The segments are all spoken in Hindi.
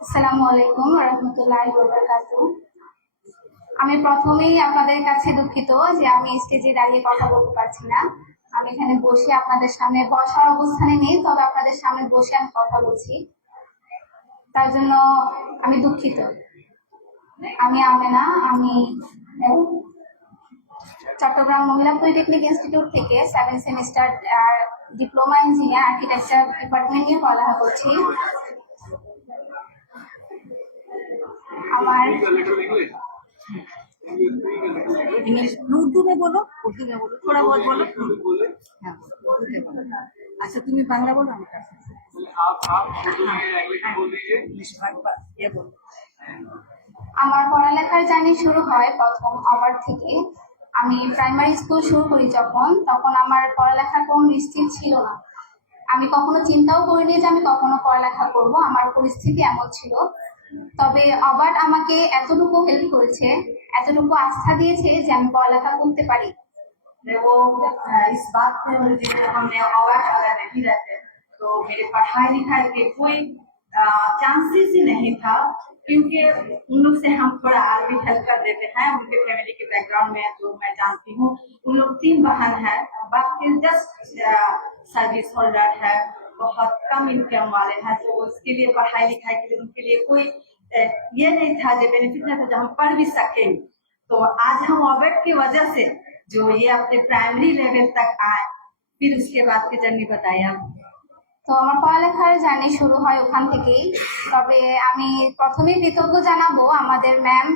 আসসালামু আলাইকুম ওয়া রাহমাতুল্লাহি ওয়া বারাকাতুহু। আমি প্রথমেই আপনাদের কাছে দুঃখিত যে আমি স্টেজে দাঁড়িয়ে কথা বলতে পারছি না। আমি এখানে বসে আপনাদের সামনে বসার অবস্থানে নেই, তবে আপনাদের সামনে বসে আমি কথা বলছি, তার জন্য আমি দুঃখিত। আমি আমেনা, আমি চট্টগ্রাম মহিলা পলিটেকনিক ইনস্টিটিউট থেকে 7 semester diploma engineer architecture department নিয়ে পড়ালেখা করছি। আমার उर्दू में बोलो, थोड़ा बहुत बोलो। हाँ, अच्छा तुम्हें बांग्ला बोलो। আমার পড়ালেখার জার্নি শুরু হয় প্রথম আওয়ার থেকে। আমি প্রাইমারি স্কুল শুরু করি তখন আমার পড়ালেখার কোনো নিশ্চিত ছিল না। আমি কখনো চিন্তাও করিনি যে আমি কখনো পড়ালেখা করব, আমার পরিস্থিতি এমন ছিল। তবে অবাট আমাকে এতটুকু হেল্প করেছে, এতটুকু আস্থা দিয়েছে যে আমি পড়ালেখা করতে পারি। वो इस बात पे मुझे हमने अवार्ड अगर नहीं रहते तो मेरे पढ़ाई लिखाई के कोई चांसेस ही नहीं था, क्योंकि उन लोग से हम थोड़ा और भी हेल्प कर देते हैं। उनके फैमिली के बैकग्राउंड में जो मैं जानती हूँ, उन लोग 3 बहन है, बाकी जस्ट सर्विस होल्डर है, बहुत कम इनकम वाले हैं, तो उसके लिए पढ़ाई लिखाई के लिए उनके लिए कोई ये नहीं था, जो बेनिफिट नहीं था जो हम पढ़ भी सके। तो आज हम अवार्ड की वजह से जो ये अपने प्राइमरी लेवल तक आए, फिर उसके बाद की जर्नी बताइए आप। তো আমার পড়ালেখার জার্নি শুরু হয় ওখান থেকেই। তবে আমি প্রথমেই কৃতজ্ঞ জানাবো আমাদের ম্যাম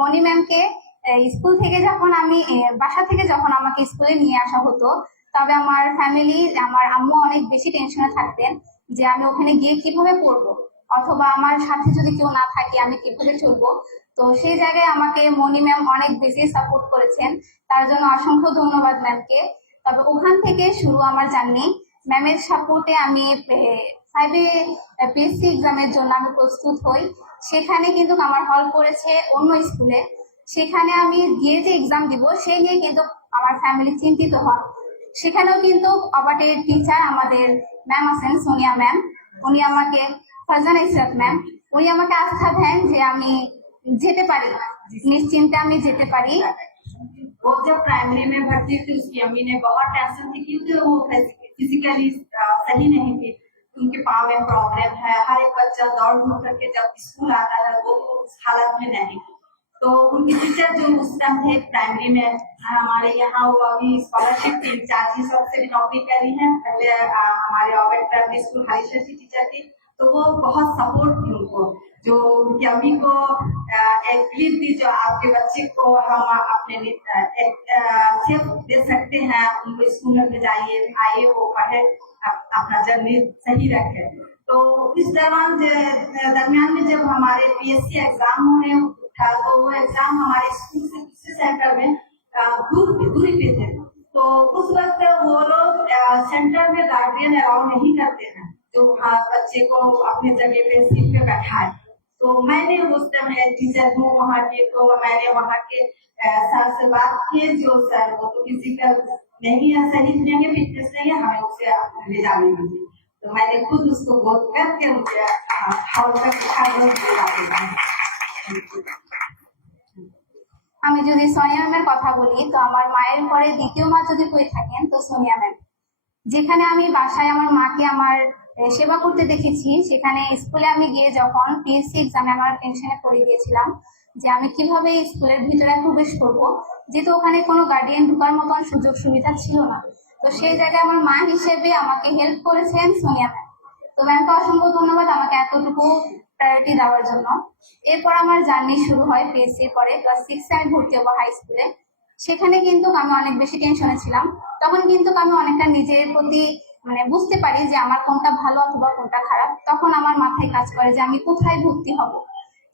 মনি ম্যামকে। স্কুল থেকে যখন আমি বাসা থেকে যখন আমাকে স্কুলে নিয়ে আসা হতো, তবে আমার ফ্যামিলি, আমার আম্মু অনেক বেশি টেনশনে থাকতেন যে আমি ওখানে গিয়ে কিভাবে পড়বো, অথবা আমার সাথে যদি কেউ না থাকে আমি কিভাবে চলবো। তো সেই জায়গায় আমাকে মনি ম্যাম অনেক বেশি সাপোর্ট করেছেন, তার জন্য অসংখ্য ধন্যবাদ ম্যামকে। তবে ওখান থেকে শুরু আমার জার্নি। ম্যামের সাপোর্টে আমি 5-এ পিএসসি এক্সামের জন্য আমি প্রস্তুত হই। সেখানে কিন্তু আমার হল পড়েছে অন্য স্কুলে। সেখানে আমি গিয়ে যে এক্সাম দিব সেই নিয়ে কিন্তু আমার ফ্যামিলি চিন্তিত হন। সেখানেও কিন্তু অবাটের টিচার আমাদের ম্যাম আছেন, সোনিয়া ম্যাম, উনি আমাকে, ফারজানা ইসরাত ম্যাম, উনি আমাকে আস্থা দেন যে আমি যেতে পারি, নিশ্চিন্তে আমি যেতে পারি। वो जब प्राइमरी में भर्ती थी उसकी अम्मी ने बहुत टेंशन थी, क्योंकि वो फिजिकली सही नहीं थी, उनके पाँव में प्रॉब्लम है। हर एक बच्चा दौड़ धूप करके जब स्कूल आता है वो उस हालत में नहीं। तो उनकी टीचर जो उस टाइम थे प्राइमरी में हमारे यहाँ, वो अभी स्कॉलरशिप की इंचार्ज सबसे भी नौकरी करी है। पहले हमारे ऑवेट प्राइमरी स्कूल हरीश टीचर थी, तो वो बहुत सपोर्ट थी उनको। जो उनकी अम्मी को एक क्लिप दी जो आपके बच्चे को हम अपने सेफ दे सकते हैं, उनको स्कूल में जाइए, आइए, वो पढ़े, अपना जर्नी सही रखे। तो इस दरमियान में जब हमारे पीएससी एग्जाम होने था, तो वो एग्जाम हमारे स्कूल से दूसरे सेंटर में दूरी पे थे। तो उस वक्त वो लोग सेंटर में गार्डियन अलाउ नहीं करते हैं जो बच्चे को अपने जगह पे सीट पे बैठाए। तो मैंने उस टाइम हेड टीचर हूँ वहाँ के, तो मैंने वहाँ के सर से बात की, जो सर वो तो फिजिकल नहीं है, सही नहीं है, फिटनेस नहीं है, हमें उसे ले जाने दीजिए। तो मैंने खुद उसको बहुत करके मुझे আমি যদি সোনিয়া ম্যামের কথা বলি, তো আমার মায়ের পরে দ্বিতীয় মা যদি হয়ে থাকেন তো সোনিয়া ম্যাম। যেখানে আমি বাসায় আমার মাকে আমার সেবা করতে দেখেছি, সেখানে স্কুলে আমি গিয়ে যখন পিএসসি এক্সামে আমার টেনশনে পড়ে গিয়েছিলাম যে আমি কিভাবে স্কুলের ভিতরে প্রবেশ করব, যেহেতু ওখানে কোনো গার্ডিয়ান ঢোকার মতন সুযোগ সুবিধা ছিল না। তো সেই জায়গায় আমার মা হিসেবে আমাকে হেল্প করেছেন সোনিয়া ম্যাম। তো ম্যামকে অসংখ্য ধন্যবাদ আমাকে এতটুকু প্রায়োরিটি দেওয়ার জন্য। এরপর আমার জার্নি শুরু হয় পিএসসির পরে ক্লাস 6 আমি ভর্তি হবো হাই স্কুলে। সেখানে কিন্তু আমি অনেক বেশি টেনশনে ছিলাম। তখন কিন্তু আমি অনেকটা নিজের প্রতি বুঝতে পারি যে আমার কোনটা ভালো অথবা কোনটা খারাপ। তখন আমার মাথায় কাজ করে যে আমি কোথায় ভর্তি হব।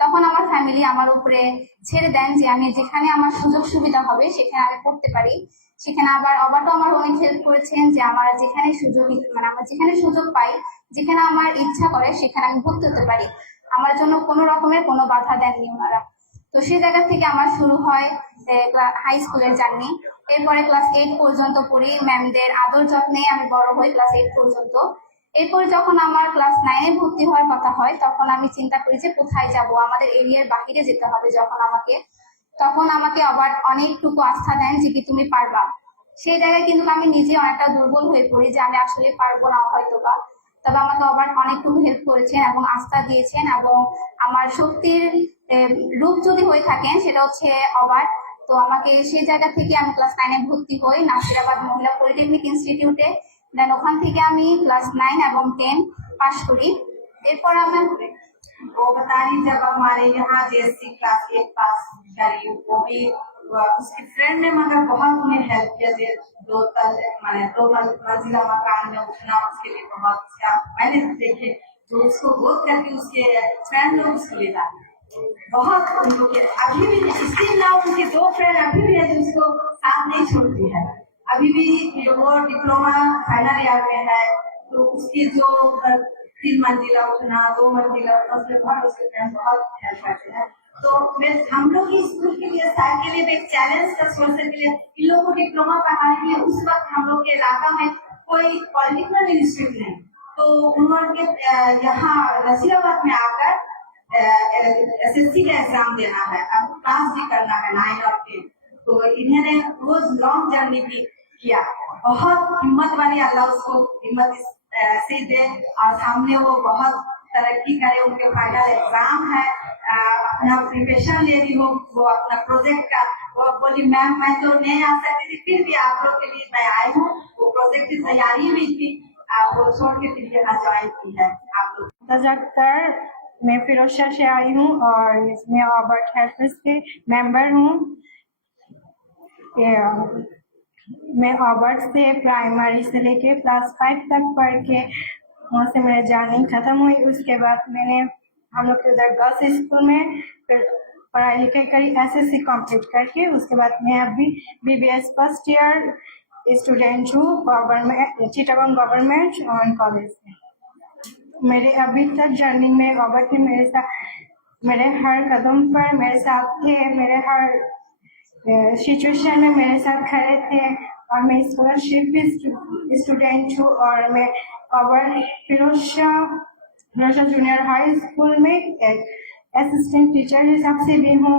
তখন আমার ফ্যামিলি আমার উপরে ছেড়ে দেন যে আমি যেখানে আমার সুযোগ সুবিধা হবে সেখানে আমি পড়তে পারি। সেখানে অবাটও আমার অনেক হেল্প করেছেন যে আমার যেখানে সুযোগ আমার যেখানে সুযোগ পাই, যেখানে আমার ইচ্ছা করে সেখানে আমি ভর্তি হতে পারি। আমার জন্য কোনো রকমের কোনো বাধা দেননি ওনারা। তো সেই জায়গা থেকে আমার শুরু হয় হাই স্কুলের জার্নি। এরপরে ক্লাস 8 পর্যন্ত পড়ি, ম্যামদের আদর যত্নে আমি বড় হই ক্লাস 8 পর্যন্ত। এরপর যখন আমার ক্লাস 9-এ ভর্তি হওয়ার কথা হয়, তখন আমি চিন্তা করি যে কোথায় যাব, আমাদের এরিয়ার বাহিরে যেতে হবে। তখন আমাকে আবার অনেকটুকু আস্থা দেন যে কি তুমি পারবা। সেই জায়গায় কিন্তু আমি নিজে অনেকটা দুর্বল হয়ে পড়ি যে আমি আসলে পারবো না হয়তোবা। তবে আমাকে আবার অনেকটুকু হেল্প করেছেন এবং আস্থা দিয়েছেন, এবং আমার শক্তির রূপ যদি হয়ে থাকেন সেটা হচ্ছে অবাক। তো আমাকে সেই জায়গা থেকে আমি ক্লাস 9-এ ভর্তি হই নাসিরাবাদ মহিলা পলিটেকনিক ইনস্টিটিউটে। দেন ওখান থেকে আমি ক্লাস 9 এবং 10 পাশ করি। এরপর আমার वो बता रही जब हमारे यहाँ JSC क्लास 8 पास करी, वो भी उसकी फ्रेंड ने मगर बहुत उन्हें हेल्प किया। दो मंजिला मकान में उठना उसके लिए बहुत मैंने देखे, तो उसको गोद करके उसके फ्रेंड लोग उसके लिए लाए। बहुत अभी भी स्टिल नाउ उनके 2 फ्रेंड अभी भी है जो उसको साथ नहीं छोड़ती है। अभी भी वो डिप्लोमा फाइनल ईयर में है, तो उसकी जो 3 मंजिला उठना 2 मंजिला उठना उसमें बहुत उसके फ्रेंड बहुत हेल्प करते हैं। तो मैं हम लोग की स्कूल के लिए शायद के लिए एक चैलेंज का सोचने के लिए इन लोगों को डिप्लोमा पढ़ाने के लिए उस वक्त हम लोग के इलाका में कोई पॉलिटेक्निकल इंस्टीट्यूट नहीं, तो उन्होंने यहाँ नसीराबाद में आकर SSC का एग्जाम देना है, अब पास भी करना है 9 और 10। तो इन्होंने रोज लॉन्ग जर्नी भी किया। बहुत हिम्मत वाली, अल्लाह उसको हिम्मत से दे और सामने वो बहुत तरक्की करे। उनके फाइनल एग्जाम है, अपना प्रिपरेशन ले रही हो वो अपना प्रोजेक्ट का। वो बोली मैम मैं तो नहीं आ सकती थी, फिर भी आप लोग के लिए मैं आई हूँ। वो प्रोजेक्ट की तैयारी भी थी, वो छोड़ के फिर यहाँ ज्वाइन की है आप लोग। तजक्कर, मैं फिरोजशाह से आई हूँ और इसमें ऑबर्ट हेल्पर्स के मेंबर हूँ। मैं ऑबर्ट से प्राइमरी से लेके क्लास 5 तक पढ़ के वहाँ से मेरी जर्नी खत्म हुई। उसके बाद मैंने हम लोग के उधर गर्ल्स स्कूल में फिर पढ़ाई लिखाई करी, SSC कंप्लीट करके। उसके बाद मैं अभी BBS फर्स्ट ईयर स्टूडेंट हूँ गवर्नमेंट चिटागोंग गवर्नमेंट कॉलेज में। मेरे अभी तक जर्नी में रॉबर्ट ने मेरे हर कदम पर मेरे साथ थे, मेरे हर सिचुएशन में मेरे साथ खड़े थे। और मैं स्कॉलरशिप स्टूडेंट हूँ और मैं फिरोजशाह जूनियर हाई स्कूल में असिस्टेंट टीचर हिसाब से भी हूँ।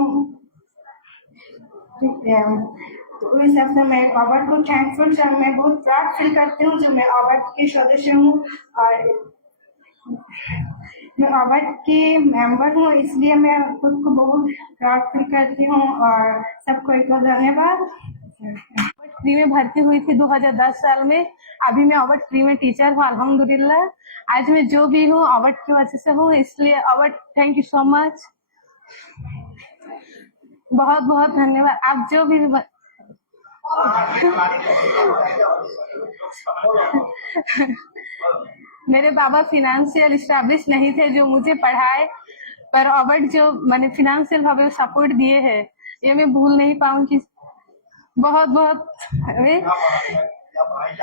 तो इस हिसाब से मैं रॉबर्ट को थैंकफुल, मैं बहुत प्राउड फील करती हूँ जब मैं रॉबर्ट की सदस्य हूँ और मैं रॉबर्ट की मेंबर हूँ, इसलिए मैं खुद को बहुत प्राउड फील करती हूँ। और सबको एक बार धन्यवाद। प्री में भर्ती हुई थी 2010 साल में। अभी मैं ऑबर्ट प्री में टीचर हूँ अल्हम्दुलिल्लाह। आज मैं जो भी हूँ ऑबर्ट की वजह से हूँ, इसलिए ऑबर्ट थैंक यू सो मच, बहुत बहुत धन्यवाद। आप जो भी मेरे बाबा फिनेंशियल स्टैब्लिश नहीं थे जो मुझे पढ़ाए, पर ऑबर्ट जो मैंने फिनेंशियल भावे सपोर्ट दिए हैं ये मैं भूल नहीं पाऊंगी। बहुत बहुत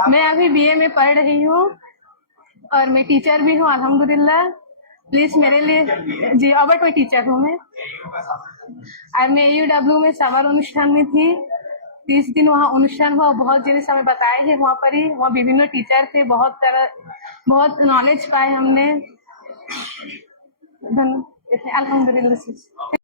मैं अभी BA में पढ़ रही हूँ और मैं टीचर भी हूँ अल्हम्दुलिल्लाह। प्लीज मेरे लिए जी ऑबर्ट में टीचर हूँ मैं। और मैं UW में समर अनुष्ठान में थी, 30 दिन वहाँ अनुष्ठान हुआ। बहुत जिन्हें समय बताए हैं वहाँ पर ही, वहाँ विभिन्न टीचर थे, बहुत नॉलेज पाए हमने। अल्हम्दुलिल्लाह।